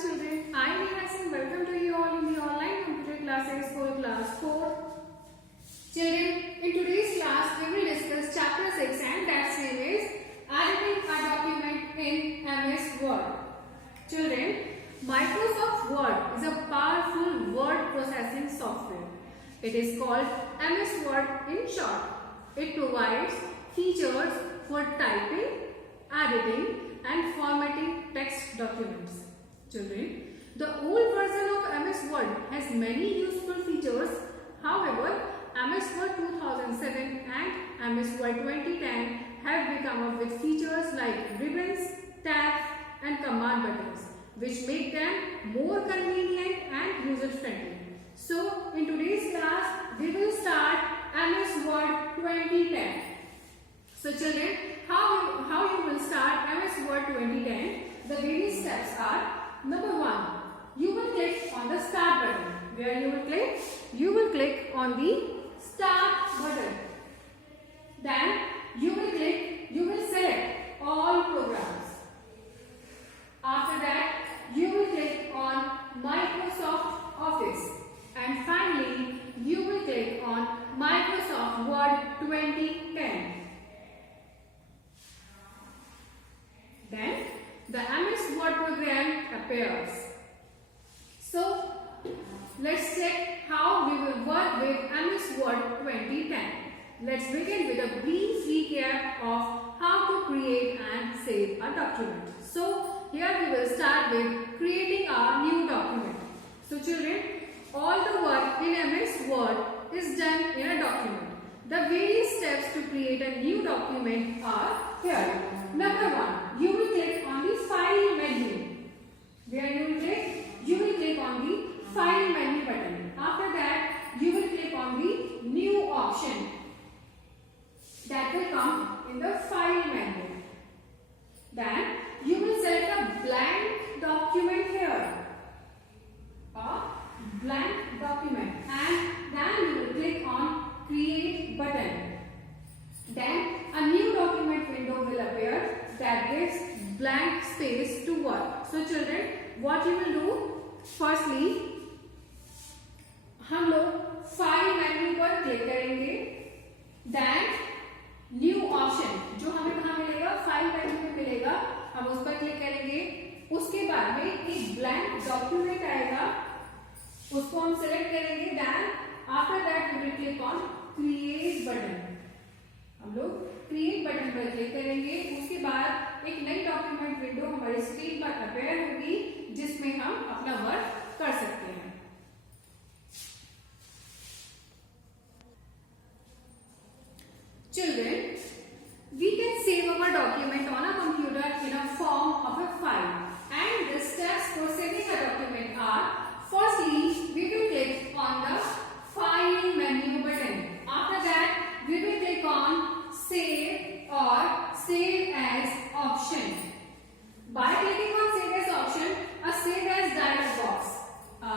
children. I am Neha Singh. Welcome to you all in the online computer classes for class 4. Children, in today's class we will discuss chapter 6 and that name is editing a document in MS Word. Children, Microsoft Word is a powerful word processing software. It is called MS Word in short. It provides features for typing, editing and formatting text documents. Children, the old version of MS Word has many useful features. However, MS Word 2007 and MS Word 2010 have become up with features like ribbons, tabs and command buttons, which make them more convenient and user-friendly. So, in today's class, we will start MS Word 2010. So, children, how you will start MS Word 2010? The various steps are: number 1, you will click on the Start button. Where you will click? You will click on the Start button. Then you will select all programs. After that, you will click on Microsoft Office. And finally, you will click on Microsoft Word 2010. Then the MS Word program appears. So, let's check how we will work with MS Word 2010. Let's begin with a brief recap of how to create and save a document. So, here we will start with creating a new document. So, children, all the work in MS Word is done in a document. The various steps to create a new document are here. Number 1, you will click on the File menu. Where you will click? You will click on the File menu button. After that, you will click on the New option. That will come in the File menu. Then, you will select a blank document here. A blank document. And then you will click on Create button. Then a new document window will appear that gives blank space to work. So children, what you will do? Firstly, हम लोग file menu पर क्लिक करेंगे. Then new option जो हमें कहाँ मिलेगा? File menu में मिलेगा. हम उस पर क्लिक करेंगे. उसके बाद में एक ब्लैंक डॉक्यूमेंट आएगा. उसको हम सेलेक्ट करेंगे. Then after that we will click on create button. हम लोग क्रिएट बटन पर क्लिक करेंगे. उसके बाद एक नई डॉक्यूमेंट विंडो हमारी स्क्रीन पर अपेयर होगी जिसमें हम अपना वर्क कर सकते हैं. Children, we can save our document on a computer in a form of a file. And the steps for saving a document are: firstly, we will click on the File menu button. After that, we will click on Save or Save as option. By clicking on Save as option, a Save as dialog box. A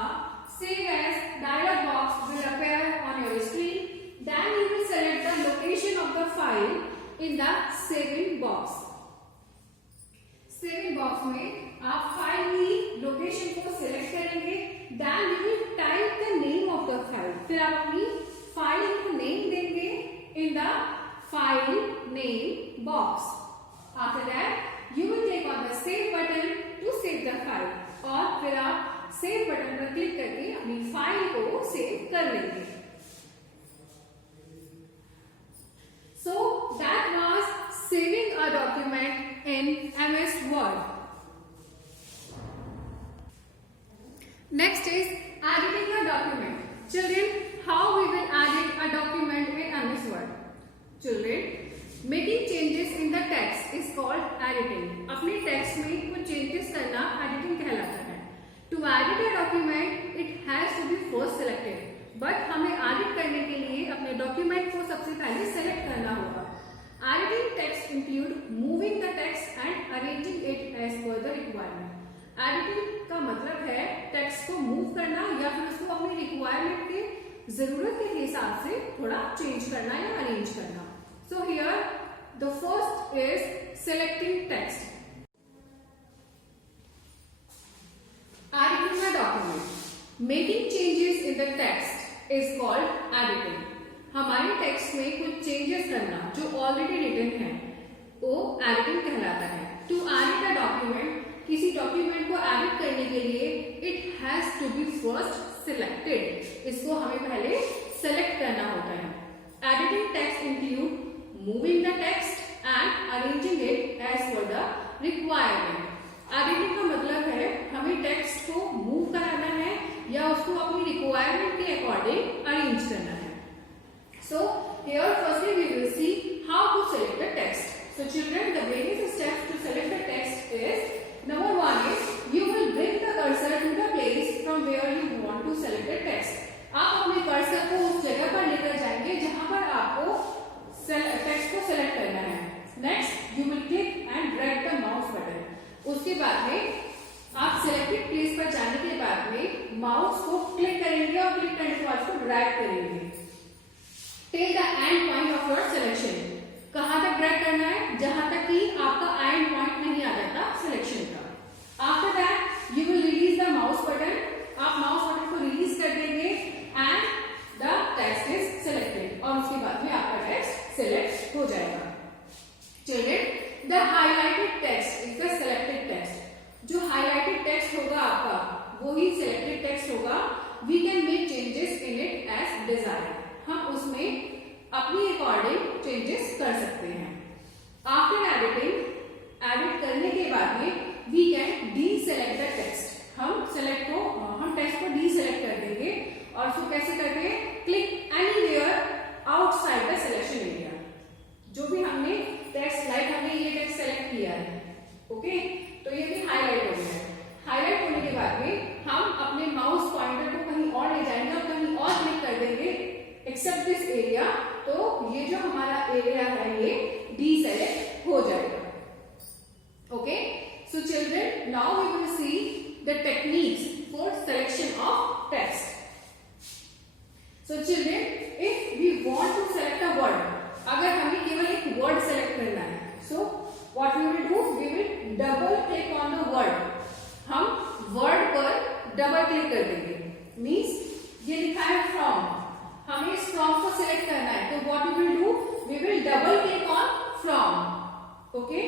Save as dialog box will appear on your screen. Then you will select the location of the file in the saving box. Saving box में आप फाइल की लोकेशन को सिलेक्ट करेंगे. Then you will type the name of the file. फिर आप अपनी फाइल को नेम देंगे in the file name box. After that, you will click on the save button to save the file. और फिर आप save बटन पर क्लिक करके अपनी फाइल को सेव कर लेंगे. So that was saving a document in MS Word. Next is editing a document. Children, how we will edit a document in MS Word? Children, making changes in the text is called editing. अपने text में कुछ changes करना editing कहलाता है. To edit a document, it has to be first selected. But हमें एडिट करने के लिए अपने डॉक्यूमेंट को सबसे पहले सेलेक्ट करना होगा. Editing text include moving the text and arranging it as per the requirement. Editing का मतलब है टेक्स्ट को मूव करना या फिर उसको अपनी रिक्वायरमेंट के जरूरत के हिसाब से थोड़ा चेंज करना या अरेंज करना. So here the first is selecting text. Making changes in the text is called editing. हमारे टेक्स्ट में कुछ चेंजेस करना जो ऑलरेडी रिटन है वो एडिटिंग कहलाता है। टू एडिट अ डॉक्यूमेंट, किसी डॉक्यूमेंट को एडिट करने के लिए it has to be first selected, इसको हमें पहले सेलेक्ट करना होता है। Editing text include moving the text and arranging it as per the requirement. Editing का मतलब है हमें टेक्स्ट को मूव कराना है या उसको अपनी रिक्वायरमेंट के अकॉर्डिंग अरेंज करना है। So here firstly we will see how to select the text. So children, the basic steps to select the text is number 1 is you will bring the cursor to the place from where you want to select the text. आप अपने कर्सर को उस जगह पर लेकर जाएंगे जहां पर आपको टेक्स्ट को सेलेक्ट करना है। Next you will click and drag the mouse button. उसके बाद में आप सिलेक्टेड प्लेस पर जाने के बाद में माउस को क्लिक करेंगे और क्लिक करने के बाद उसको ड्रैग करेंगे till the end point of your selection. कहां तक ड्रैग करना है? जहां तक कि आपका एंड पॉइंट नहीं आ जाता सिलेक्शन का। After that you will release the mouse button. आप माउस बटन को रिलीज कर देंगे and the text is selected और उसके बाद में आपका टेक्स्ट सिलेक्ट हो जाएगा। Children, the highlighted text is the selected text. जो हाईलाइटेड टेक्स्ट होगा आपका वो ही सिलेक्टेड टेक्स्ट होगा। We can make changes in it as desire. हम उसमें अपनी अकॉर्डिंग चेंजेस कर सकते हैं। आफ्टर एडिटिंग, एडिट करने के बाद में we can deselect the text. हम टेक्स्ट को डीसेलेक्ट कर देंगे और उसको कैसे करते हैं? Click anywhere outside the selection area. जो भी हमने टेक्स्ट हमने ये टेक्स्ट सेलेक्ट किया है, ओके, तो ये भी हाईलाइट हो गया है। हाईलाइट होने के बाद में हम अपने माउस पॉइंटर को कहीं और ले जाएंगे और कहीं और क्लिक कर देंगे एक्सेप्ट दिस एरिया, तो ये जो हमारा एरिया है ये डीसेलेक्ट हो जाएगा। Okay, so children, now we will see the techniques for selection of text. So children, if we want to select a word, अगर हमें केवल एक वर्ड सेलेक्ट करना है, so what we will do, we will double click on the word. हम word पर double click कर देंगे। मीन्स ये लिखा है फ्रॉम, हमें इस फ्रॉम को सिलेक्ट करना है, तो what we will do, we will double click on from. Okay,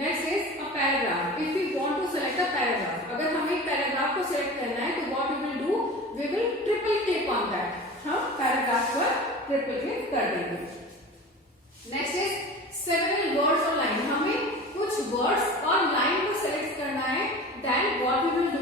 next is a paragraph. If we want to select a paragraph, अगर हमें पैराग्राफ को सिलेक्ट करना है तो what we will do, we will triple click on that. हम paragraph पर triple click कर देंगे।